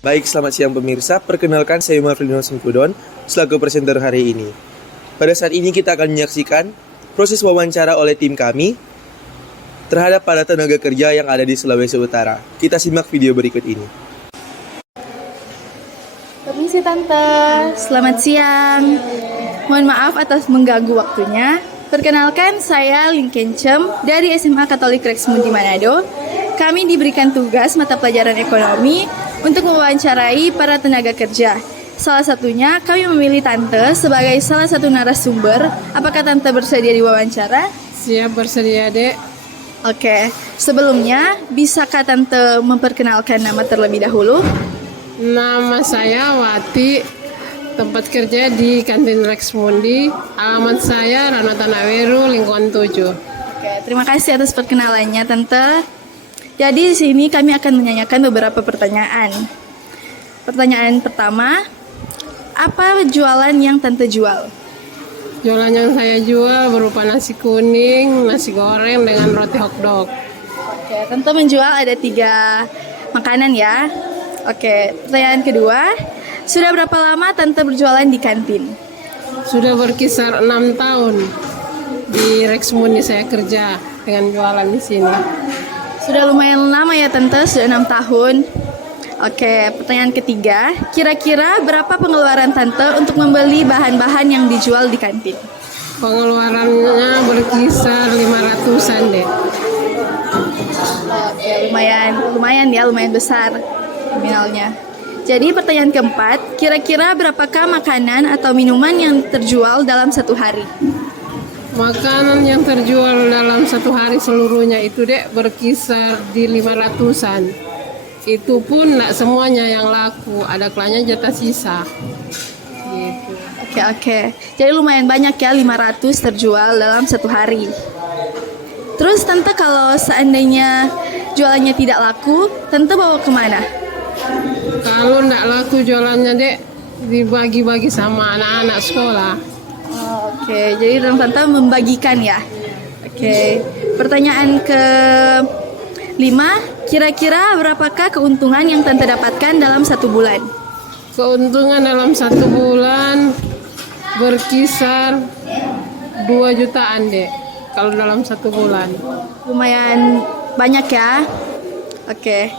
Baik, selamat siang pemirsa. Perkenalkan saya Marvelino Sengkudon, selaku presenter hari ini. Pada saat ini kita akan menyaksikan proses wawancara oleh tim kami terhadap para tenaga kerja yang ada di Sulawesi Utara. Kita simak video berikut ini. Permisi Tante, selamat siang. Mohon maaf atas mengganggu waktunya. Perkenalkan, saya Lin Kencem dari SMA Katolik Rexmundi Manado. Kami diberikan tugas mata pelajaran ekonomi untuk mewawancarai para tenaga kerja. Salah satunya, kami memilih Tante sebagai salah satu narasumber. Apakah Tante bersedia diwawancara? Siap, bersedia, Dek. Oke, sebelumnya, bisakah Tante memperkenalkan nama terlebih dahulu? Nama saya Wati, tempat kerja di kantin Rexmundi. Alamat saya Rano Tanaweru, lingkungan 7. Oke, terima kasih atas perkenalannya, Tante. Jadi di sini kami akan menanyakan beberapa pertanyaan. Pertanyaan pertama, apa jualan yang Tante jual? Jualan yang saya jual berupa nasi kuning, nasi goreng dengan roti hotdog. Oke, Tante menjual ada 3 makanan ya. Oke, pertanyaan kedua, sudah berapa lama Tante berjualan di kantin? Sudah berkisar 6 tahun di Rexmundi saya kerja dengan jualan di sini. Sudah lumayan lama ya Tante, sudah 6 tahun. Oke, pertanyaan ketiga, kira-kira berapa pengeluaran Tante untuk membeli bahan-bahan yang dijual di kantin? Pengeluarannya berkisar 500-an, Dek. Oke, lumayan besar nominalnya. Jadi pertanyaan keempat, kira-kira berapakah makanan atau minuman yang terjual dalam satu hari? Makanan yang terjual dalam satu hari seluruhnya itu, Dek, berkisar di 500-an. Itu pun tidak semuanya yang laku, ada kalanya jatah sisa. Gitu. Oke. Jadi lumayan banyak ya, 500 terjual dalam satu hari. Terus Tante kalau seandainya jualannya tidak laku, Tante bawa kemana? Kalau tidak laku jualannya, Dek, dibagi-bagi sama anak-anak sekolah. Oke, jadi Tante membagikan ya. Oke, pertanyaan ke-5, kira-kira berapakah keuntungan yang Tante dapatkan dalam 1 bulan? Keuntungan dalam 1 bulan berkisar 2 jutaan, Dek, kalau dalam 1 bulan. Lumayan banyak ya. Oke.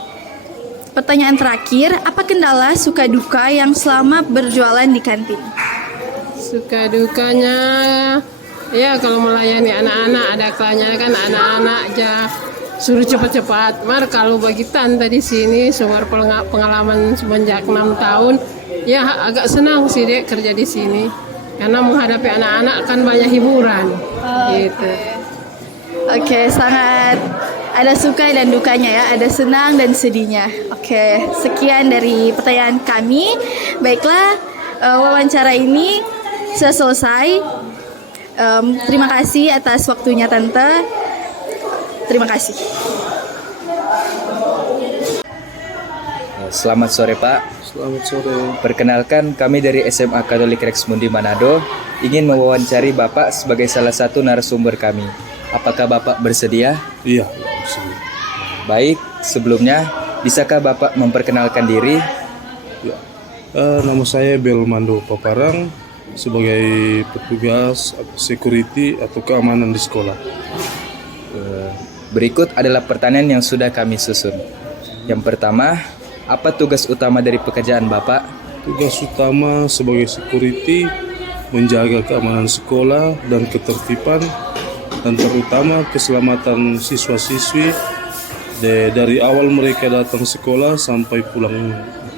Pertanyaan terakhir, apa kendala suka duka yang selama berjualan di kantin? Suka dukanya, ya kalau melayani anak-anak ada kalanya kan anak-anak aja suruh cepat-cepat. Kalau bagi Tante di sini sumber pengalaman semenjak 6 tahun, ya agak senang sih, Dek, kerja di sini. Karena menghadapi anak-anak kan banyak hiburan. Gitu. Oke, sangat ada suka dan dukanya ya, ada senang dan sedihnya. Oke, sekian dari pertanyaan kami. Baiklah, wawancara ini sudah selesai. Terima kasih atas waktunya Tante. Terima kasih. Selamat sore Pak. Selamat sore. Perkenalkan, kami dari SMA Katolik Rexmundi Manado ingin mewawancari Bapak sebagai salah satu narasumber kami. Apakah Bapak bersedia? Iya, bersedia. Baik, sebelumnya bisakah Bapak memperkenalkan diri? Ya. Nama saya Belmando Paparang sebagai petugas security atau keamanan di sekolah. Berikut adalah pertanyaan yang sudah kami susun. Yang pertama, apa tugas utama dari pekerjaan Bapak? Tugas utama sebagai security menjaga keamanan sekolah dan ketertiban dan terutama keselamatan siswa-siswi dari awal mereka datang sekolah sampai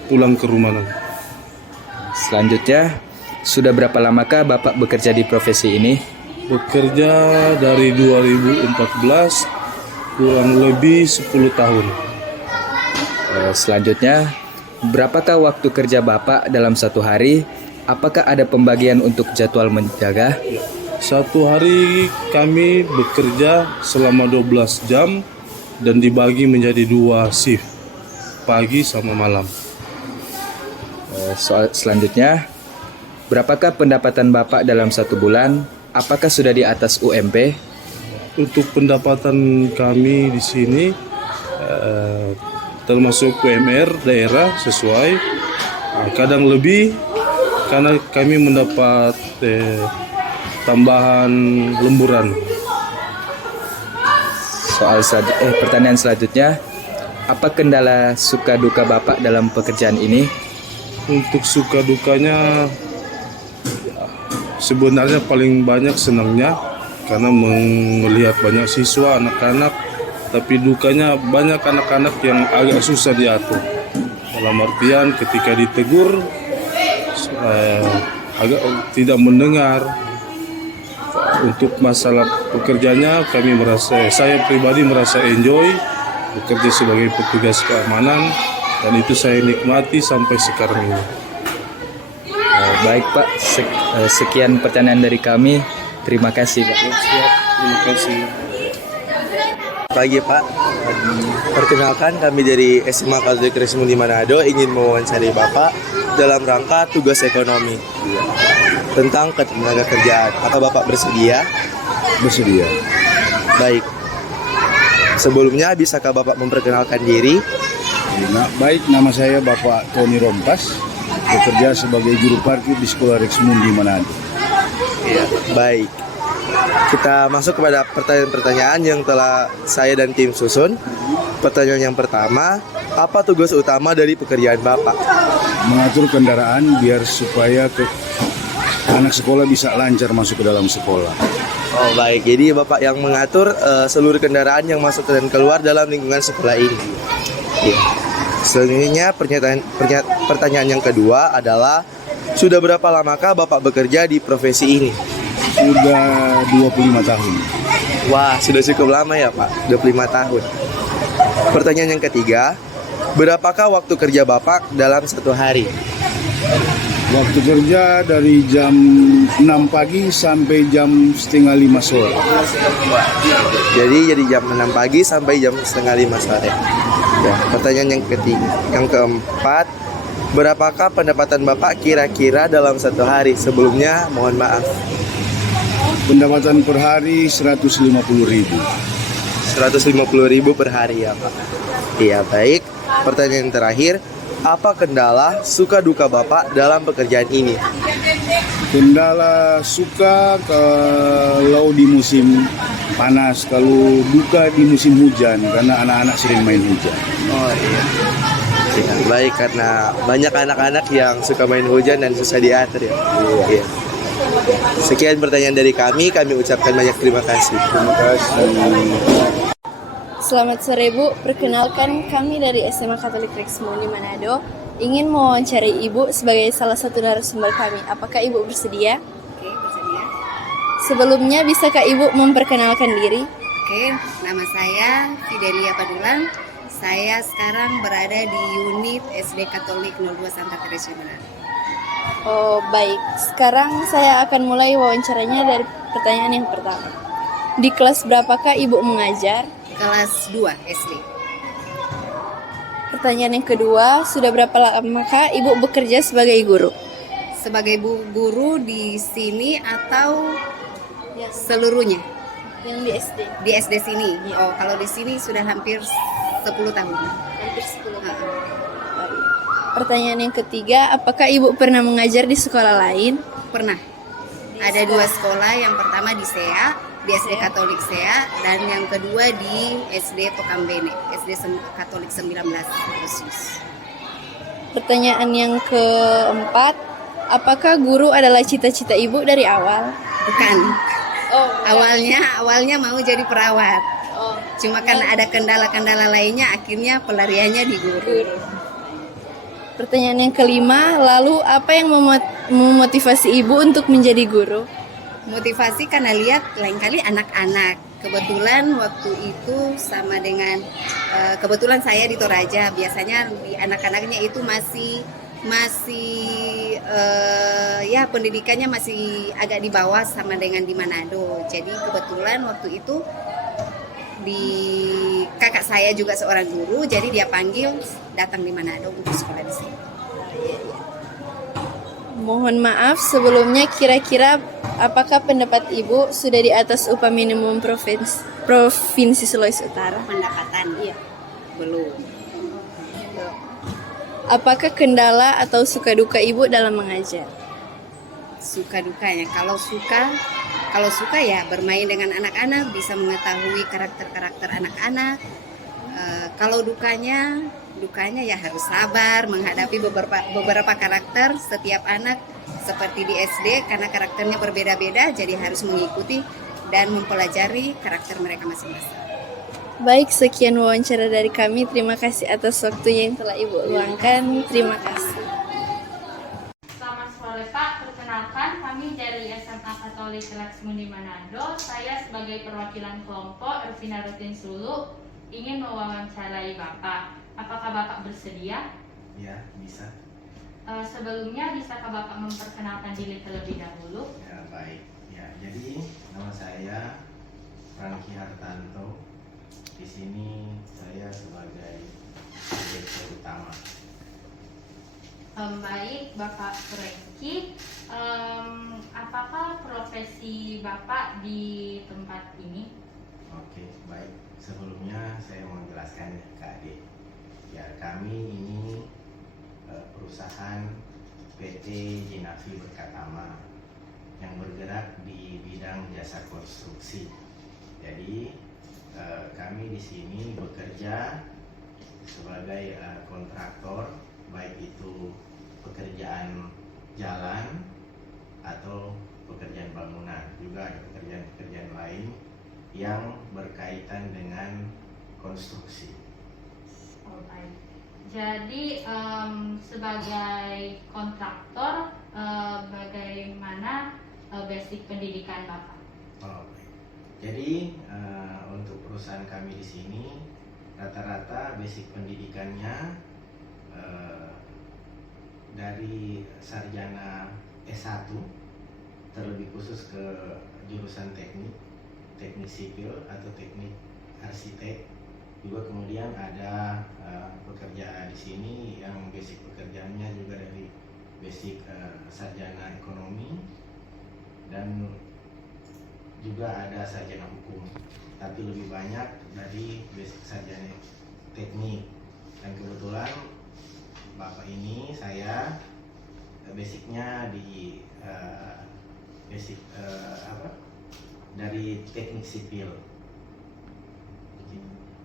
pulang ke rumah nanti. Selanjutnya, sudah berapa lamakah Bapak bekerja di profesi ini? Bekerja dari 2014, kurang lebih 10 tahun. Selanjutnya, berapakah waktu kerja Bapak dalam satu hari? Apakah ada pembagian untuk jadwal menjaga? Satu hari kami bekerja selama 12 jam dan dibagi menjadi 2 shift, pagi sama malam. Soal selanjutnya, berapakah pendapatan Bapak dalam 1 bulan? Apakah sudah di atas UMP? Untuk pendapatan kami di sini termasuk UMR daerah sesuai. Kadang lebih karena kami mendapat tambahan lemburan. Pertanyaan selanjutnya, apa kendala suka duka Bapak dalam pekerjaan ini? Untuk suka dukanya sebenarnya paling banyak senangnya karena melihat banyak siswa anak-anak, tapi dukanya banyak anak-anak yang agak susah diatur. Dalam artian ketika ditegur agak tidak mendengar. Untuk masalah pekerjaannya saya pribadi merasa enjoy bekerja sebagai petugas keamanan, dan itu saya nikmati sampai sekarang ini. Baik Pak, sekian pertanyaan dari kami. Terima kasih Pak. Siap, terima kasih. Pagi Pak, perkenalkan kami dari SMA Katolik Kresmundi Manado ingin mewawancari Bapak dalam rangka tugas ekonomi tentang ketenaga kerjaan. Apa Bapak bersedia? Bersedia. Baik. Sebelumnya bisakah Bapak memperkenalkan diri? Baik, nama saya Bapak Tony Rompas, bekerja sebagai juru parkir di Sekolah Kresmundi Manado. Iya. Baik. Kita masuk kepada pertanyaan-pertanyaan yang telah saya dan tim susun. Pertanyaan yang pertama, apa tugas utama dari pekerjaan Bapak? Mengatur kendaraan biar supaya anak sekolah bisa lancar masuk ke dalam sekolah. Oh baik, jadi Bapak yang mengatur seluruh kendaraan yang masuk dan keluar dalam lingkungan sekolah ini. Iya. Selanjutnya pertanyaan yang kedua adalah, sudah berapa lamakah Bapak bekerja di profesi ini? Sudah 25 tahun. Wah, sudah cukup lama ya Pak, 25 tahun. Pertanyaan yang ketiga, berapakah waktu kerja Bapak dalam satu hari? Waktu kerja dari jam 6 pagi sampai jam setengah 5 sore. Jadi jam 6 pagi sampai jam setengah 5 sore. Ya, pertanyaan yang keempat, berapakah pendapatan Bapak kira-kira dalam satu hari? Sebelumnya mohon maaf. Pendapatan per hari 150.000. 150.000 per hari ya Pak. Iya baik. Pertanyaan yang terakhir, apa kendala suka duka Bapak dalam pekerjaan ini? Kendala suka kalau di musim panas, kalau duka di musim hujan karena anak-anak sering main hujan. Oh iya. Ya, baik, karena banyak anak-anak yang suka main hujan dan susah diatur ya. Iya. Sekian pertanyaan dari kami ucapkan banyak terima kasih. Terima kasih. Selamat sore Bu, perkenalkan kami dari SMA Katolik Kresmundi Manado ingin mewawancari Ibu sebagai salah satu narasumber kami. Apakah Ibu bersedia? Oke, bersedia. Sebelumnya bisakah Ibu memperkenalkan diri? Oke, nama saya Fidelia Padulan. Saya sekarang berada di unit SD Katolik 02 Santa Teresa Manado. Oh baik, sekarang saya akan mulai wawancaranya dari pertanyaan yang pertama. Di kelas berapakah Ibu mengajar? Kelas 2 SD. Pertanyaan yang kedua, sudah berapa lamakah Ibu bekerja sebagai guru? Sebagai guru di sini atau seluruhnya? Yang di SD. Di SD sini. Oh, kalau di sini sudah hampir 10 tahun. Hampir 10 tahun. Pertanyaan yang ketiga, apakah Ibu pernah mengajar di sekolah lain? Pernah. Ada 2 sekolah, yang pertama di SEA, di SD Katolik SEA, dan yang kedua di SD Pekambene, SD Katolik 19 khusus. Pertanyaan yang keempat, apakah guru adalah cita-cita Ibu dari awal? Bukan. Oh, Awalnya mau jadi perawat. Oh, Cuma kan ada kendala-kendala lainnya, akhirnya pelariannya di guru. Pertanyaan yang kelima, lalu apa yang memotivasi Ibu untuk menjadi guru? Motivasi karena lihat lain kali anak-anak. Kebetulan waktu itu sama dengan kebetulan saya di Toraja, biasanya di anak-anaknya itu masih ya pendidikannya masih agak di bawah sama dengan di Manado. Jadi kebetulan waktu itu di kakak saya juga seorang guru, jadi dia panggil datang di Manado untuk sekolah di sini. Mohon maaf sebelumnya, kira-kira apakah pendapat Ibu sudah di atas upah minimum Provinsi Sulawesi Utara? Pendapatan? Iya. Belum. Apakah kendala atau suka duka Ibu dalam mengajar? Suka dukanya, kalau suka ya bermain dengan anak-anak, bisa mengetahui karakter-karakter anak-anak. Kalau dukanya ya harus sabar menghadapi beberapa karakter setiap anak, seperti di SD karena karakternya berbeda-beda, jadi harus mengikuti dan mempelajari karakter mereka masing-masing. Baik, sekian wawancara dari kami. Terima kasih atas waktunya yang telah Ibu luangkan. Terima kasih. Selamat sore Pak, perkenalkan kami dari SMA Katolik Laksmundi Manado. Saya sebagai perwakilan kelompok Ervina Rutin Sulu ingin mewawancarai Bapak. Apakah Bapak bersedia? Ya, bisa. Sebelumnya bisakah Bapak memperkenalkan diri terlebih dahulu? Ya, baik. Ya, jadi nama saya Franky Hartanto. Di sini saya sebagai direktur utama. Baik, Bapak Franky. Apakah profesi Bapak di tempat ini? Oke, baik. Sebelumnya saya mau menjelaskan ke adik. Ya, kami ini perusahaan PT Jinavi Berkatama yang bergerak di bidang jasa konstruksi. Jadi kami di sini bekerja sebagai kontraktor, baik itu pekerjaan jalan atau pekerjaan bangunan, juga ada pekerjaan-pekerjaan lain yang berkaitan dengan konstruksi. Oh, baik. Jadi sebagai kontraktor, bagaimana basic pendidikan Bapak? Oh, baik. Jadi untuk perusahaan kami di sini rata-rata basic pendidikannya dari sarjana S1, terlebih khusus ke jurusan teknik sipil atau teknik arsitek. Juga kemudian ada pekerja di sini yang basic pekerjaannya juga dari basic sarjana ekonomi, dan juga ada sarjana hukum, tapi lebih banyak dari basic sarjana teknik. Dan kebetulan Bapak ini saya basicnya di dari teknik sipil.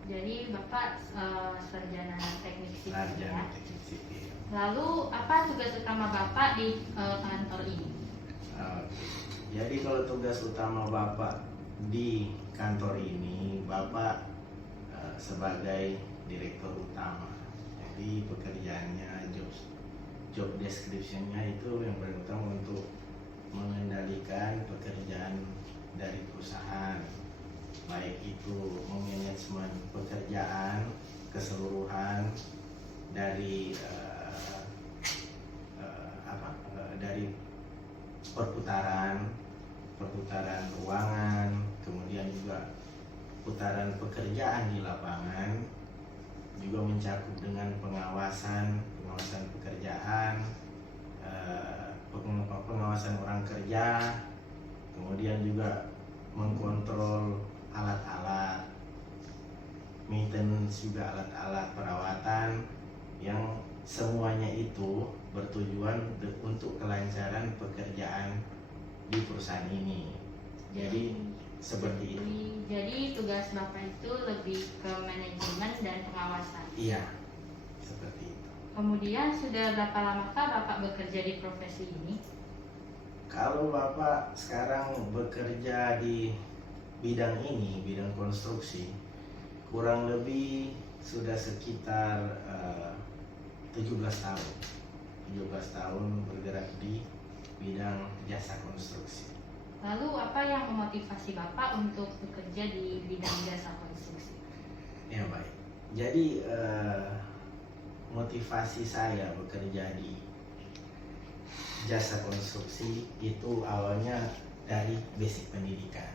Jadi Bapak sarjana teknik sipil, Sarjana ya? teknik sipil. Lalu apa tugas utama Bapak di kantor ini? Jadi kalau tugas utama Bapak di kantor ini, Bapak sebagai direktur utama. Jadi pekerjaannya, job description-nya itu yang paling utama untuk mengendalikan pekerjaan dari perusahaan, baik itu manajemen pekerjaan keseluruhan dari dari perputaran ruangan, kemudian juga putaran pekerjaan di lapangan, juga mencakup dengan pengawasan pekerjaan, pengawasan orang kerja, kemudian juga mengkontrol alat-alat, maintenance juga alat-alat perawatan, yang semuanya itu bertujuan untuk kelancaran pekerjaan di perusahaan ini. Jadi seperti itu. Jadi tugas Bapak itu lebih ke manajemen dan pengawasan. Iya, seperti itu. Kemudian sudah berapa lamakah Bapak bekerja di profesi ini? Kalau Bapak sekarang bekerja di bidang ini, bidang konstruksi, kurang lebih sudah sekitar 17 tahun. 17 tahun bergerak di bidang jasa konstruksi. Lalu apa yang memotivasi Bapak untuk bekerja di bidang jasa konstruksi? Ya, baik. Jadi motivasi saya bekerja di jasa konstruksi itu awalnya dari basic pendidikan.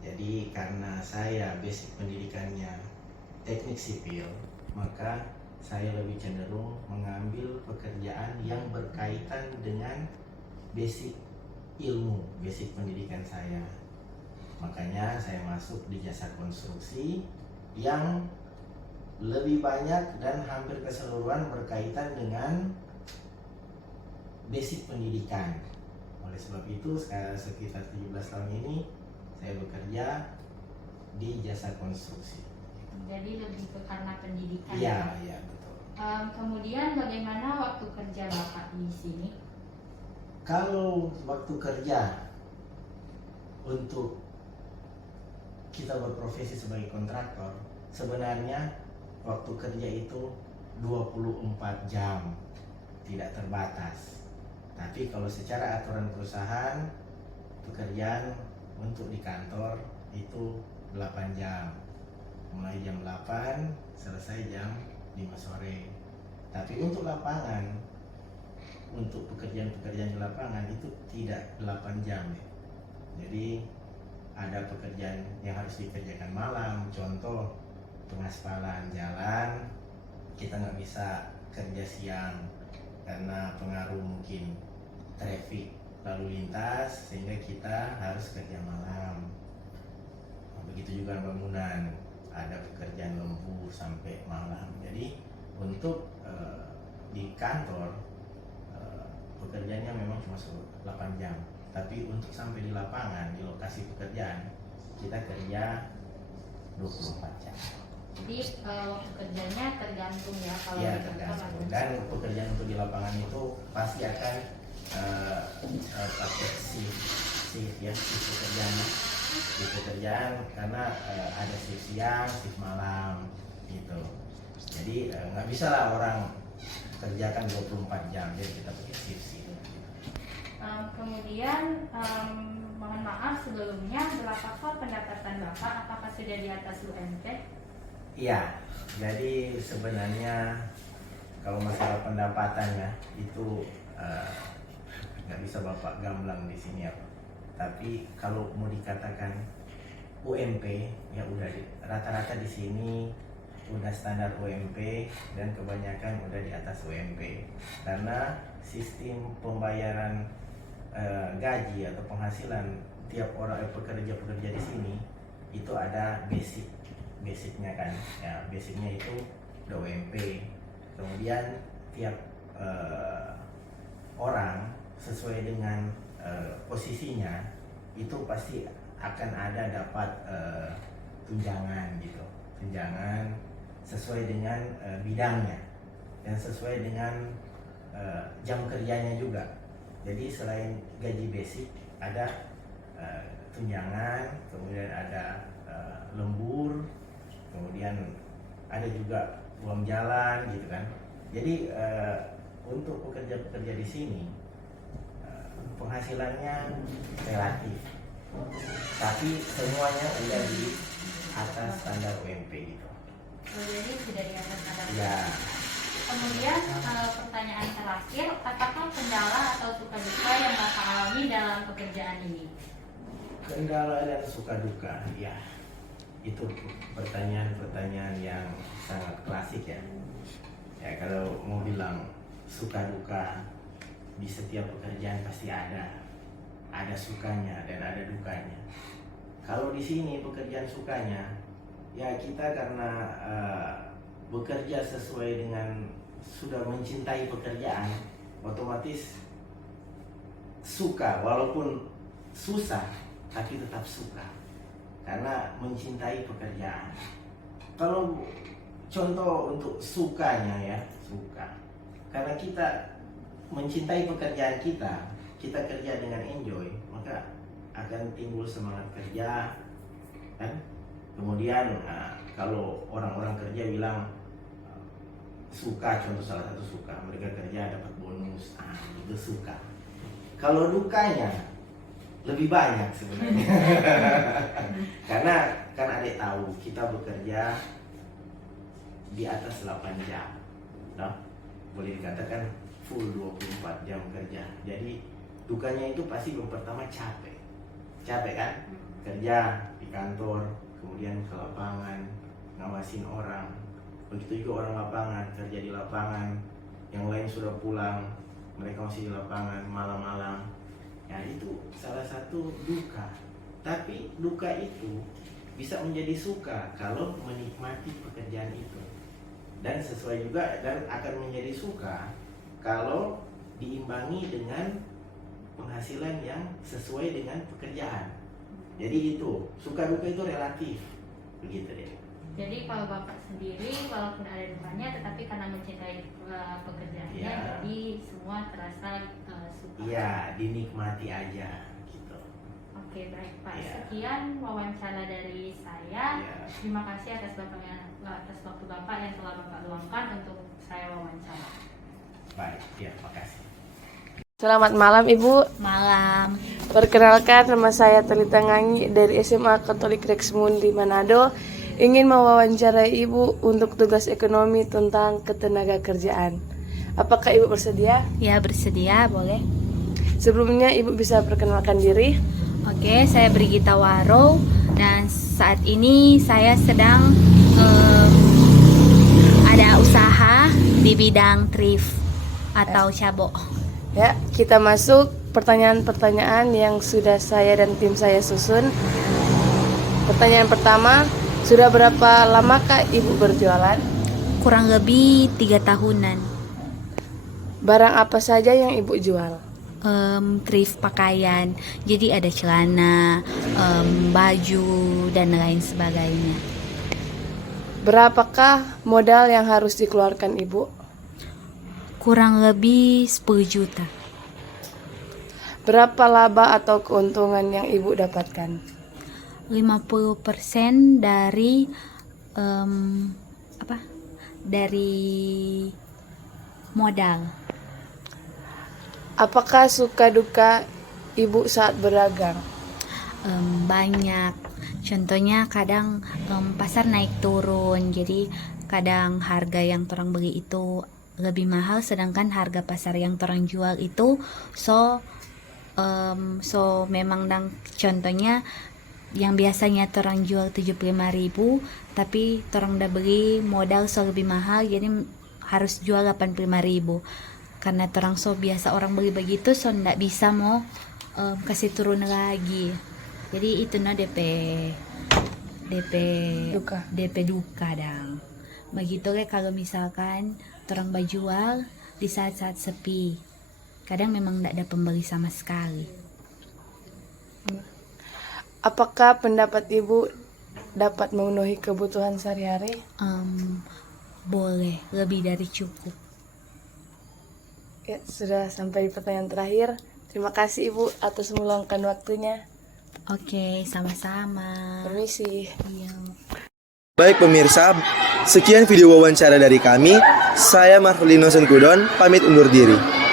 Jadi karena saya basic pendidikannya teknik sipil, maka saya lebih cenderung mengambil pekerjaan yang berkaitan dengan basic ilmu, basic pendidikan saya. Makanya saya masuk di jasa konstruksi yang lebih banyak dan hampir keseluruhan berkaitan dengan basic pendidikan. Oleh sebab itu sekitar 17 tahun ini saya bekerja di jasa konstruksi. Jadi lebih ke karena pendidikan. Iya, iya betul. Kemudian bagaimana waktu kerja Bapak di sini? Kalau waktu kerja untuk kita berprofesi sebagai kontraktor, sebenarnya waktu kerja itu 24 jam, tidak terbatas. Tapi kalau secara aturan perusahaan, pekerjaan untuk di kantor itu 8 jam. Mulai jam 8, selesai jam 5 sore. Tapi untuk lapangan, untuk pekerjaan-pekerjaan di lapangan itu tidak 8 jam ya. Jadi ada pekerjaan yang harus dikerjakan malam, contoh pengaspalan jalan, kita nggak bisa kerja siang karena pengaruh mungkin traffic lalu lintas, sehingga kita harus kerja malam. Begitu juga bangunan, ada pekerjaan lembur sampai malam. Jadi untuk di kantor pekerjaannya memang cuma 8 jam, tapi untuk sampai di lapangan, di lokasi pekerjaan, kita kerja 24 jam. Jadi waktu kerjanya tergantung ya kalau Ya, di kantor tergantung. atau- Dan pekerjaan untuk di lapangan itu pasti akan pakai shift ya, shift pekerjaannya. Shift pekerjaan karena ada shift siang, shift malam gitu. Jadi nggak bisa lah orang kerjakan 24 jam, jadi kita pakai shift. Kemudian mohon maaf sebelumnya, berapakah pendapatan Bapak? Apakah sudah di atas UMP? Iya, jadi sebenarnya kalau masalah pendapatannya itu nggak bisa Bapak gamblang di sini ya Pak. Tapi kalau mau dikatakan UMP ya udah rata-rata di sini udah standar UMP dan kebanyakan udah di atas UMP karena sistem pembayaran gaji atau penghasilan tiap orang pekerja di sini itu ada basicnya kan ya, basicnya itu udah UMP. Kemudian tiap orang sesuai dengan posisinya itu pasti akan ada dapat tunjangan gitu, tunjangan sesuai dengan bidangnya dan sesuai dengan jam kerjanya juga. Jadi selain gaji basic ada tunjangan, kemudian ada lembur, kemudian ada juga uang jalan gitu kan. Jadi untuk pekerja-pekerja di sini penghasilannya relatif, tapi semuanya udah di atas standar UMP gitu. Jadi sudah di atas standar. Ya. Kemudian pertanyaan terakhir, apakah kendala atau suka duka yang Bapak alami dalam pekerjaan ini? Kendala dan suka duka, ya itu pertanyaan-pertanyaan yang sangat klasik ya. Ya kalau mau bilang suka duka di setiap pekerjaan pasti ada sukanya dan ada dukanya. Kalau di sini pekerjaan sukanya, ya kita karena bekerja sesuai dengan sudah mencintai pekerjaan, otomatis suka walaupun susah tapi tetap suka karena mencintai pekerjaan. Kalau contoh untuk sukanya ya, suka karena kita mencintai pekerjaan kita kerja dengan enjoy, maka akan timbul semangat kerja kan. Kemudian kalau orang-orang kerja bilang suka, contoh salah satu suka, mereka kerja dapat bonus, itu suka. Kalau dukanya lebih banyak sebenarnya. Karena kan adik tahu kita bekerja di atas 8 jam, nah, boleh dikatakan full 24 jam kerja. Jadi dukanya itu pasti yang pertama capek kan, kerja di kantor, kemudian ke lapangan ngawasin orang, begitu juga orang lapangan kerja di lapangan, yang lain sudah pulang, mereka masih di lapangan malam-malam. Ya itu salah satu duka. Tapi duka itu bisa menjadi suka kalau menikmati pekerjaan itu. dan sesuai juga dan akan menjadi suka kalau diimbangi dengan penghasilan yang sesuai dengan pekerjaan. Jadi itu suka duka itu relatif, begitu deh. Jadi kalau Bapak sendiri walaupun ada dukanya tetapi karena mencintai pekerjaannya Ya. jadi semua terasa suka. Iya, dinikmati aja gitu. Oke, baik Pak. Ya. Sekian wawancara dari saya. Ya. Terima kasih atas waktu Bapak yang telah Bapak luangkan untuk saya wawancara. Baik, ya, makasih. Selamat malam Ibu. Malam. Perkenalkan, nama saya Talita Ngangi dari SMA Katolik Rexmundi Manado. Ingin mewawancarai Ibu untuk tugas ekonomi tentang ketenaga kerjaan. Apakah Ibu bersedia? Ya, bersedia, boleh. Sebelumnya Ibu bisa perkenalkan diri. Oke, saya Brigita Waro dan saat ini saya sedang ada usaha di bidang thrift atau cabo. Ya, kita masuk pertanyaan-pertanyaan yang sudah saya dan tim saya susun. Pertanyaan pertama, sudah berapa lamakah Ibu berjualan? Kurang lebih 3 tahunan. Barang apa saja yang Ibu jual? Thrift pakaian, jadi ada celana, baju dan lain sebagainya. Berapakah modal yang harus dikeluarkan Ibu? Kurang lebih 10 juta. Berapa laba atau keuntungan yang Ibu dapatkan? 50% dari dari modal. Apakah suka duka Ibu saat berdagang? Banyak. Contohnya kadang pasar naik turun, jadi kadang harga yang orang beli itu lebih mahal, sedangkan harga pasar yang orang jual itu so memang contohnya yang biasanya orang jual 75.000 tapi orang udah beli modal so lebih mahal, jadi harus jual 85.000 karena orang so biasa orang beli begitu so ndak bisa mau kasih turun lagi. Jadi itu DP duka dang. Begitu kalau misalkan orang berjual di saat-saat sepi, kadang memang tidak ada pembeli sama sekali. Apakah pendapat Ibu dapat memenuhi kebutuhan sehari-hari? Boleh, lebih dari cukup. Ya, sudah sampai pertanyaan terakhir. Terima kasih Ibu atas meluangkan waktunya. Oke, sama-sama. Permisi. Iya. Baik pemirsa, sekian video wawancara dari kami. Saya Marvelino Senkudon, pamit undur diri.